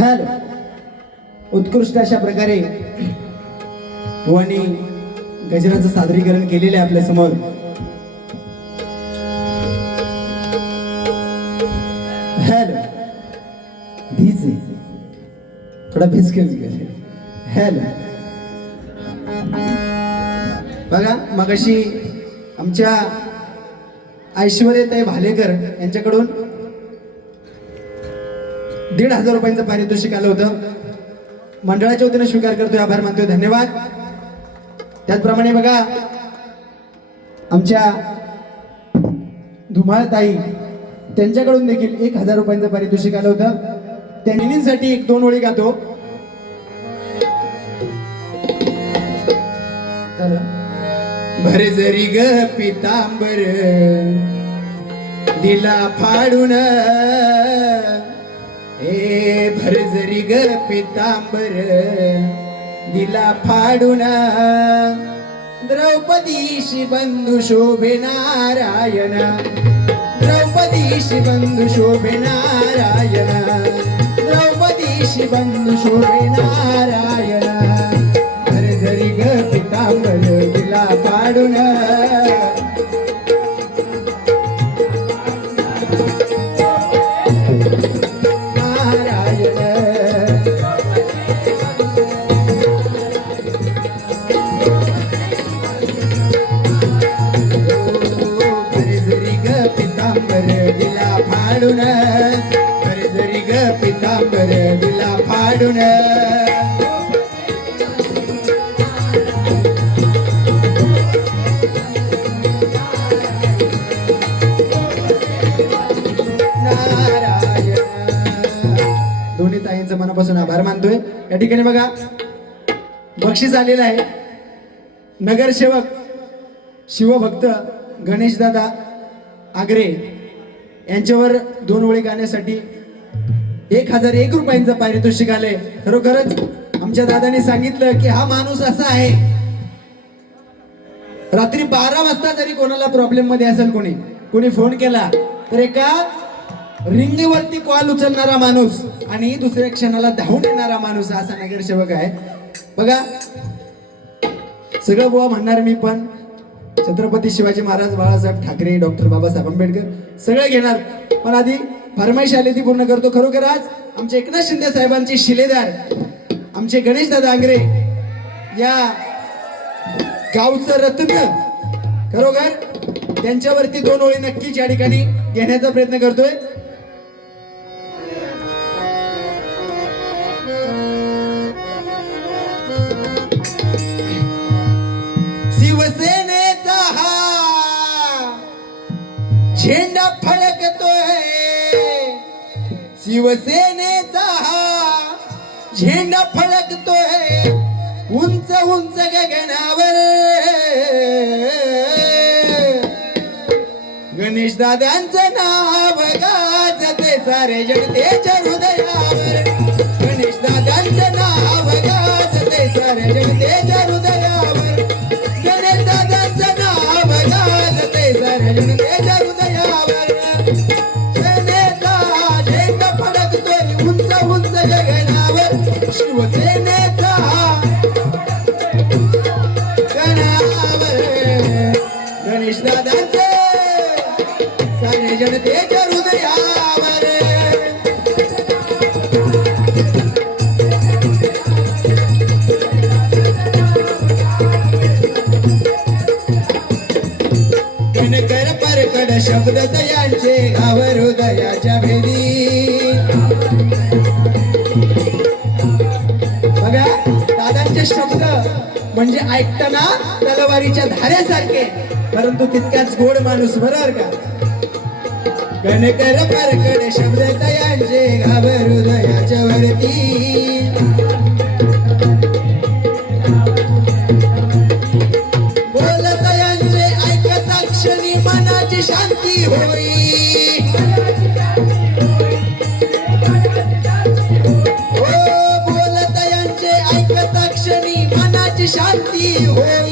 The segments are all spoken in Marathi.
हॅलो उत्कृष्ट अशा प्रकारे वणी गजराचं सादरीकरण केलेलं आहे आपल्यासमोर. हॅलो. भीज थोडा भीज हॅलो. बघा मगाशी आमच्या ऐश्वर्याताई भालेकर यांच्याकडून दीड हजार रुपयांचं पारितोषिक आलं होतं. मंडळाच्या वतीनं स्वीकार करतोय आभार मानतोय धन्यवाद. त्याचप्रमाणे बघा आमच्या धुमाळताई त्यांच्याकडून देखील एक हजार रुपयांचं पारितोषिक आलं होतं. त्यांनीसाठी एक दोन ओळी गातो. भरे जरी ग पितांबर दिला फाडून. ए भरजरी ग पितांबर दिला फाडून. द्रौपदीशी बंधू शोभे नारायण. द्रौपदीशी बंधू शोभे नारायण. द्रौपदीशी बंधू शोभे नारायण. ग पितांबर दिला फाडून. यांचं मनापासून आभार मानतोय. या ठिकाणी बघा बक्षीस आलेलं आहे. नगरसेवक शिवभक्त गणेशदादा आगरे यांच्यावर दोन ओळी गाण्यासाठी एक हजार एक रुपयांचं पारितोषिक आलंय. खरोखरच आमच्या दादाने सांगितलं की हा माणूस असा आहे. रात्री बारा वाजता जरी कोणाला प्रॉब्लेममध्ये असेल कोणी कोणी फोन केला तर एका रिंगीवरती कॉल उचलणारा माणूस आणि दुसऱ्या क्षणाला धावून येणारा माणूस असा नगरसेवक आहे. बघा सगळं बुवा म्हणणार मी पण. छत्रपती शिवाजी महाराज बाळासाहेब ठाकरे डॉक्टर बाबासाहेब आंबेडकर सगळे घेणार. पण आधी फरमाईश आली ती पूर्ण करतो. खरोखर आज आमचे एकनाथ शिंदे साहेबांचे शिलेदार आमचे गणेश दादा आंग्रे या गावचं रत्न खरोखर त्यांच्यावरती दोन ओळी नक्कीच या ठिकाणी घेण्याचा प्रयत्न करतोय. झेंडा फडकतोय. शिवसेनेचा हा झेंडा फडकतोय. उंच उंच गगनावर. गणेश दादांचं नाव गाजते सारे जनतेच्या हृदयावर. तू तितकाच गोड माणूस बरोबर का? कणकर परकड शब्द तयांचे गाव हृदयाच्या वरती शांती होई. ओ बोलतयांचे ऐकता क्षणी मनाची शांती होई. हो,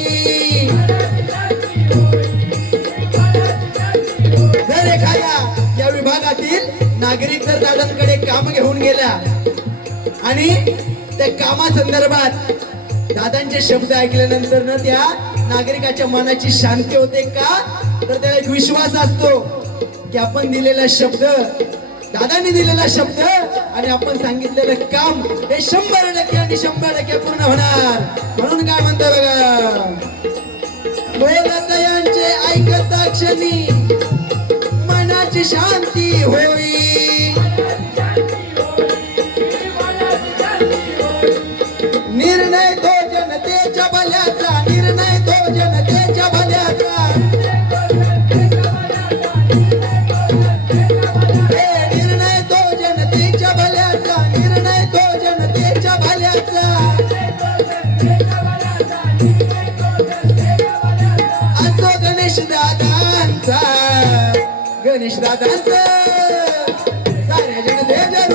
एखाद्या दादांकडे काम घेऊन गेला. आणि त्या कामासंदर्भात दादांचे शब्द ऐकल्यानंतर ना त्या नागरिकाच्या मनाची शांती होते का? तर त्याला एक विश्वास असतो की आपण दिलेला शब्द दादांनी दिलेला शब्द आणि आपण सांगितलेलं काम हे शंभर टक्के आणि शंभर टक्के पूर्ण होणार. म्हणून काय म्हणतो बघा? बोलत यांचे ऐकता क्षणी मनाची शांती होई गणेश दादांचा. साऱ्या जनतेच्या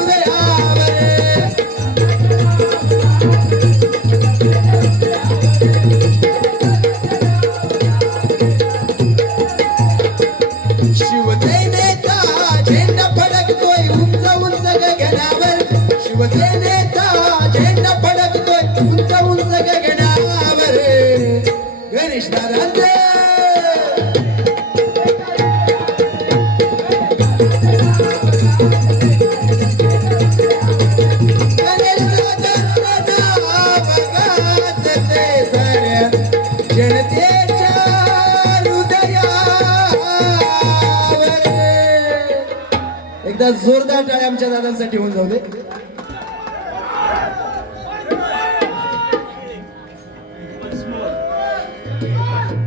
जोरदार टाळ्या आमच्या दादांसाठी होऊन जाऊ दे.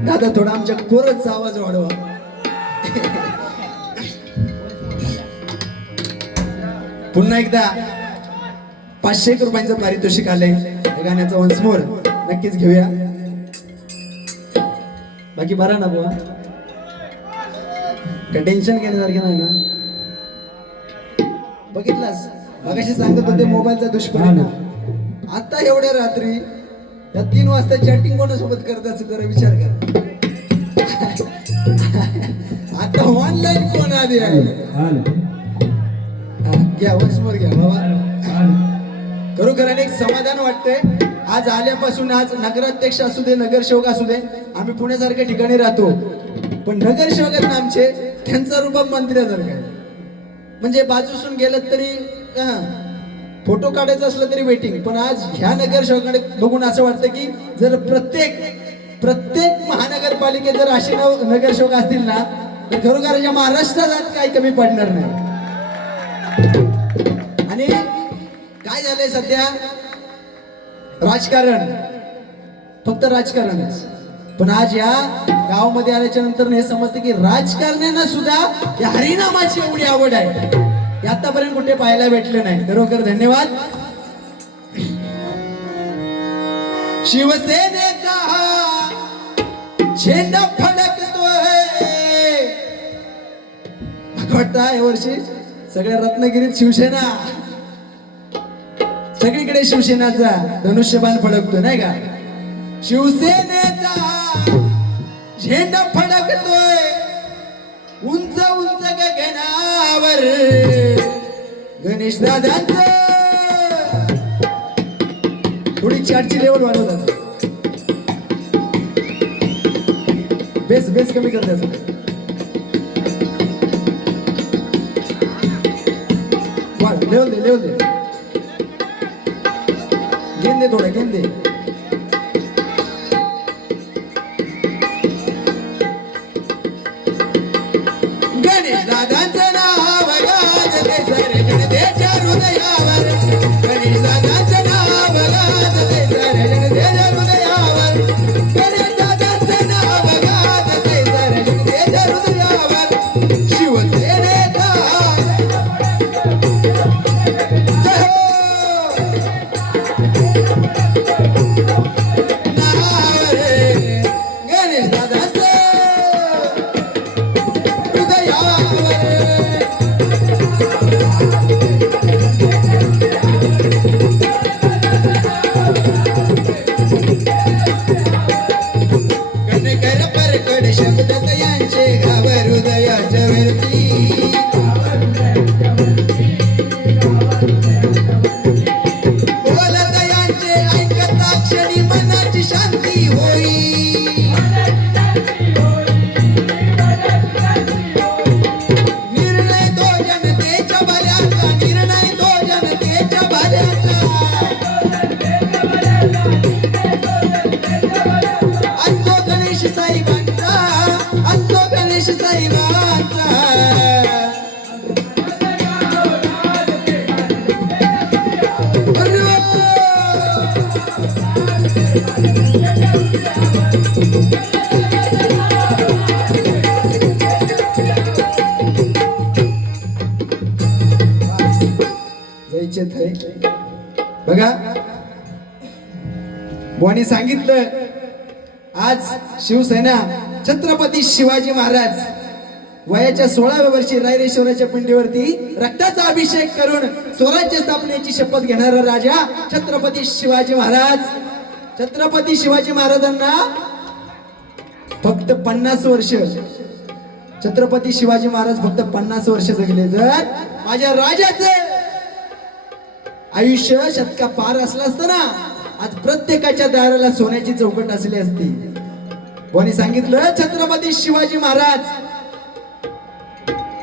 दादा थोडा आमच्या कोरच आवाज वाढवा. पुन्हा एकदा पाचशे एक रुपयांचं पारितोषिक आलंय या गाण्याचं वन्स मोर नक्कीच घेऊया. बाकी बरा ना बुवा. काय टेन्शन घेण्यासारखं नाही ना? बघितलास? मगाशी सांगत होते मोबाईलचा दुष्परिणाम. आता एवढ्या रात्री या तीन वाजता चॅटिंग कोणासोबत करत असेल जरा विचार कर. आता ऑनलाईन कोण आधी आहे? घ्या वंशमोर घ्या बाबा. खरोखर एक समाधान वाटतंय. आज आल्यापासून आज नगराध्यक्ष असू दे नगरसेवक असू दे आम्ही पुण्यासारख्या ठिकाणी राहतो. पण नगरसेवक आमचे त्यांचा रूप मंत्र्यासारखा आहे. म्हणजे बाजूसून गेलं तरी फोटो काढायचं असलं तरी वेटिंग पण आज ह्या नगरसेवकाकडे बघून असं वाटतं की जर प्रत्येक प्रत्येक महानगरपालिकेत जर असे नव नगरसेवक असतील ना तर खरोखर या महाराष्ट्रात काही कमी पडणार नाही. आणि काय झालंय सध्या? राजकारण. फक्त राजकारणच. पण आज या गावामध्ये आल्याच्यानंतर हे समजते की राजकारण्यांना सुद्धा या हरिनामाची एवढी आवड आहे. हे आतापर्यंत कुठे पाहायला भेटले नाही. खरोखर धन्यवाद. शिवसेनेचा हा झेंडा फडकतोय. वाटतं या वर्षी सगळ्या रत्नागिरीत शिवसेना. सगळीकडे शिवसेनाचा धनुष्यबाण फडकतो नाही का? शिवसेनेचा झेंडा फडकतोय. उंच उंच गगनावर गणेश दादांच. थोडी चारची लेवल वाढवतात. बेस बेस कमी करतात. लेवल दे लेवल दे. गेंदे थोडे गेंदे कडकड शब्द यांचे घाबर हृदयाच्या वरती. बुवानी सांगितलं आज शिवसेना छत्रपती शिवाजी महाराज वयाच्या सोळाव्या वर्षी रायरेश्वराच्या पिंडीवरती रक्ताचा अभिषेक करून स्वराज्य स्थापनेची शपथ घेणारा राजा छत्रपती शिवाजी महाराज. छत्रपती शिवाजी महाराजांना फक्त पन्नास वर्ष. छत्रपती शिवाजी महाराज फक्त पन्नास वर्ष जगले जर माझ्या राजाचं आयुष्य शतका पार असलं असतं ना आज प्रत्येकाच्या दाराला सोन्याची चौकट असली असती. कोणी सांगितलं छत्रपती शिवाजी महाराज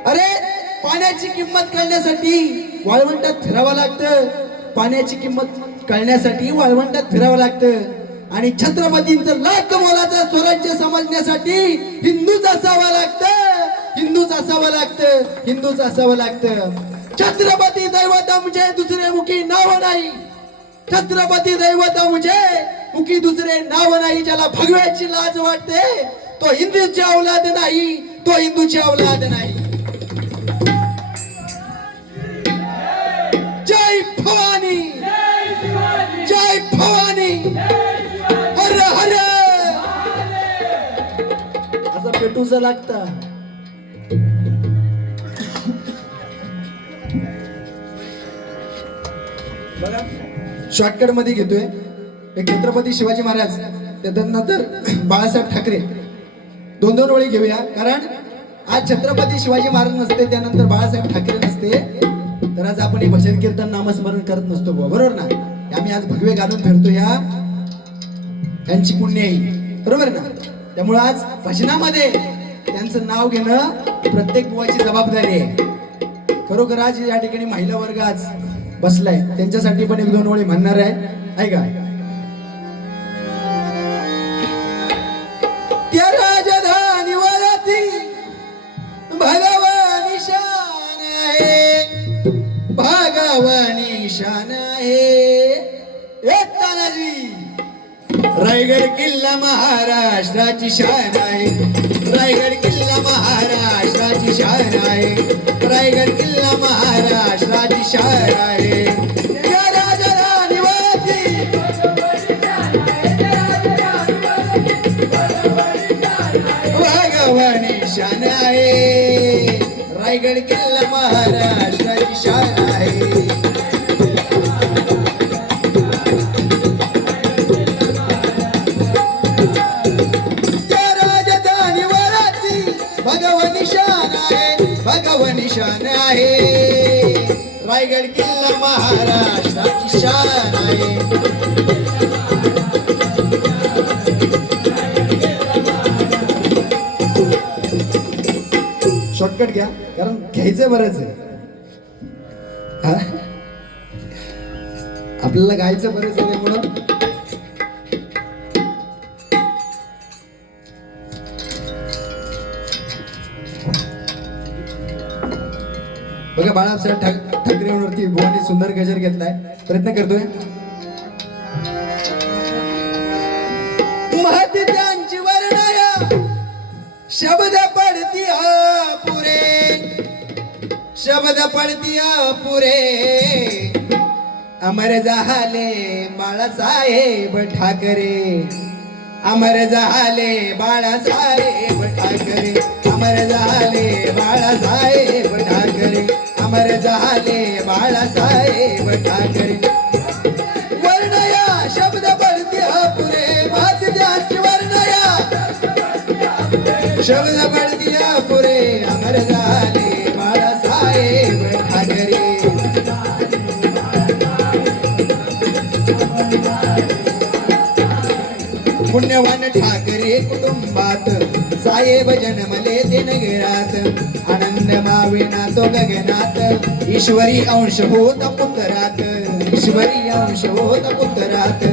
अरे पाण्याची किंमत कळण्यासाठी वाळवंटात फिरावं लागतं. पाण्याची किंमत कळण्यासाठी वाळवंटात फिरावं लागतं. आणि छत्रपतींचं लाख मोलाचं स्वराज्य समजण्यासाठी हिंदूच असावं लागतं. हिंदूच असावं लागतं. हिंदूच असावं लागतं. छत्रपती दैवत म्हणजे दुसरे मुखी नाव नाही. छत्रपती दैवत म्हणजे मुखी दुसरे नाव नाही ज्याला भगव्याची लाज वाटते तो हिंदूची औलाद नाही तो हिंदूची औलाद नाही. जय भवानी जय भवानी हर हर। असं पेटूच लागतं. बघा. शॉर्टकटमध्ये घेतोय. एक छत्रपती शिवाजी महाराज त्यानंतर बाळासाहेब ठाकरे. दोन दोन वेळी घेऊया कारण आज छत्रपती शिवाजी महाराज नसते त्यानंतर बाळासाहेब ठाकरे नसते. तर आज आपण हे भजन कीर्तन नामस्मरण करत नसतो बरोबर ना? आम्ही आज भगवे घालून फिरतो या त्यांची पुण्य आहे. बरोबर ना? त्यामुळे आज भजनामध्ये त्यांचं नाव घेणं प्रत्येक बुवाची जबाबदारी आहे. खरोखर आज या ठिकाणी महिला वर्ग आज बसलाय. त्यांच्यासाठी पण एक दोन ओळी म्हणणार आहे. ऐका त्या राजधानीवरती भगवानी शान आहे. शान आहे. रायगड किल्ला महाराष्ट्राची शान आहे. रायगड किल्ला महाराष्ट्राची शान आहे. रायगड किल्ला महाराष्ट्र शान आहे. शॉर्टकट घ्या कारण घ्यायचं बरंच आहे आपल्याला गायचं बरंच आहे त्यामुळं. बघा बाळासाहेब ठाक ठाकरेंवरती भुवानी सुंदर गजर घेतलाय. प्रयत्न करतोय. शब्द पुरे. अमर झाले बाळासाहेब ठाकरे. अमर झाले बाळासाहेब ठाकरे. अमर झाले बाळासाहेब ठाकरे. अमर झाले बाळासाहेब ठाकरे. वर्णया शब्द पडती पुरे. मात द्याची वर्णया. शब्द पडती पुरे. अमर पुण्यवान ठाकरे कुटुंबात साहेब जन्मले ते नगरात आनंद माविना तो गगनात. ईश्वरी अंश होत पुत्रात ईश्वरी अंश होत पुत्रात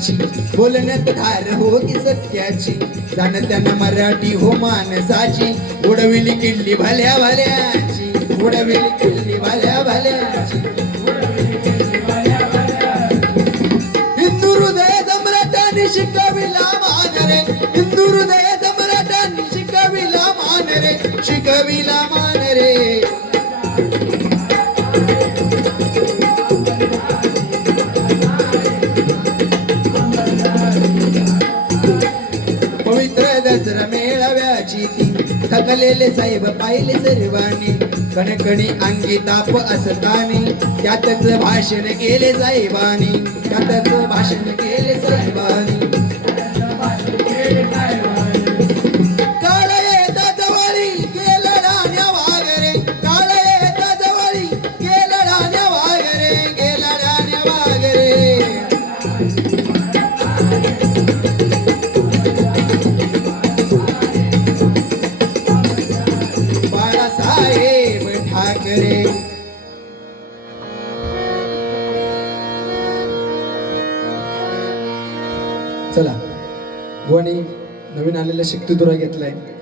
सत्याची बोलण्यात धार होती सत्याची. जाणत्यानं मराठी हो माणसाची. उडविली किल्ली भल्या भल्याची. उडविली किल्ली भल्या भल्याची. हिंदू हृदय सम्राटांनी शिकविला मान रे हिंदू हृदय सम्राटांनी शिकविला मान रे शिकविला मान रे थकलेले साहेब पाहिले सर्वांनी. कणकणी अंगी ताप असतानी त्यातच भाषण केले साहेबांनी. त्यातच भाषण केले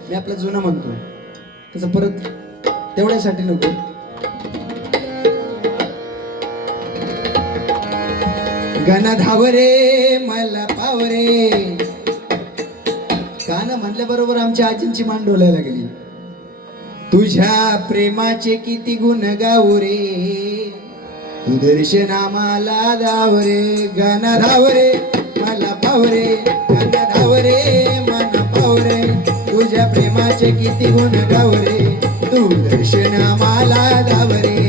मी आपला जुना म्हणतो. त्याचं परत तेवढ्यासाठी नको. गण धावरे मला पावरे गाणं म्हणल्याबरोबर आमच्या आजींची मान डोलायला लागली. तुझ्या प्रेमाचे किती गुण गाऊ रे. तू दर्शनामाला धावरे गाणं धावरे मला पावरे तुझ्या किती गुण गौरे तू दर्शन मला दावरे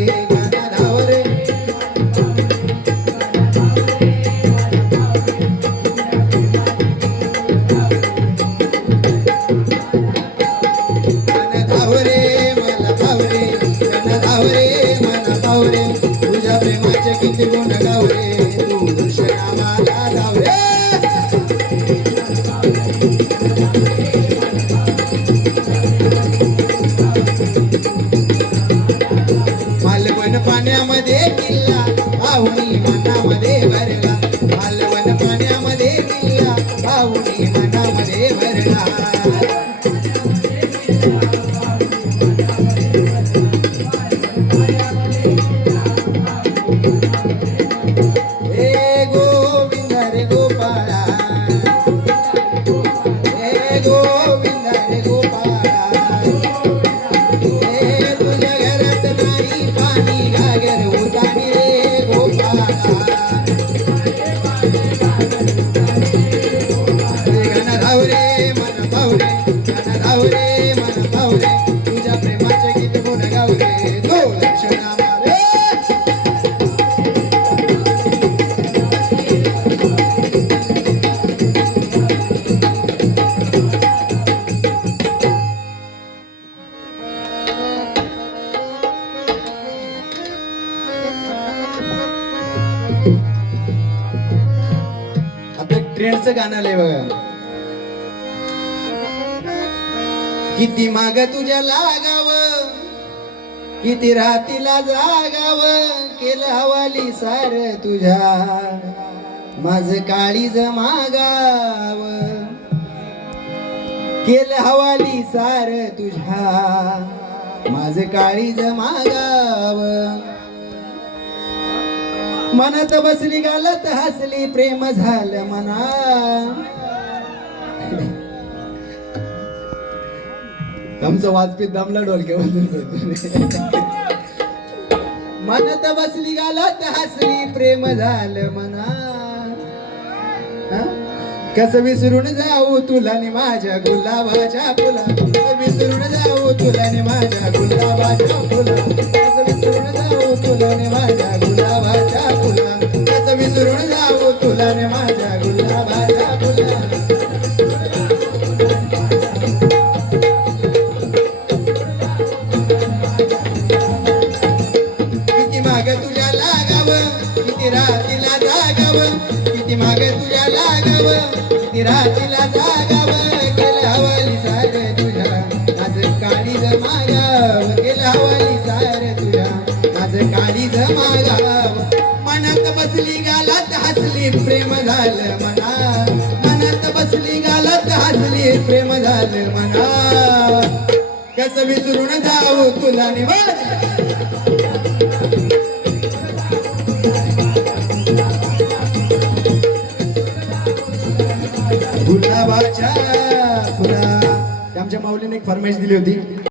आता ट्रेंडचं गाणं आलंय बघा. किती माग तुझ्या लागाव किती रातीला जागाव केलं हवाली सार तुझ्या. माझ काळीज मागाव केलं हवाली सार तुझ्या. माझ काळीज मागाव. मनात बसली गालत हसली प्रेम झालं मना. आमचं वाजपीत दामला डोलक्यामधून मनात बसली गालत हसली प्रेम झालं मना. कस कसं विसरून जाऊ तुला नि माझ्या गुलाबाच्या फुला? विसरून जाऊ तुला नि माझ्या गुलाबाच्या फुला? तुला नि माझ्या गुलाबाच्या फुला किती माग तुझ्या लागाव किती रातीला जागाव. किती माग तुझ्या लागाव किती रातीला जागाव. जातील मना कस विसरून जाऊ तुला निवड गुलाबाच्या फुला. आमच्या माऊलीने एक फरमाईश दिली होती.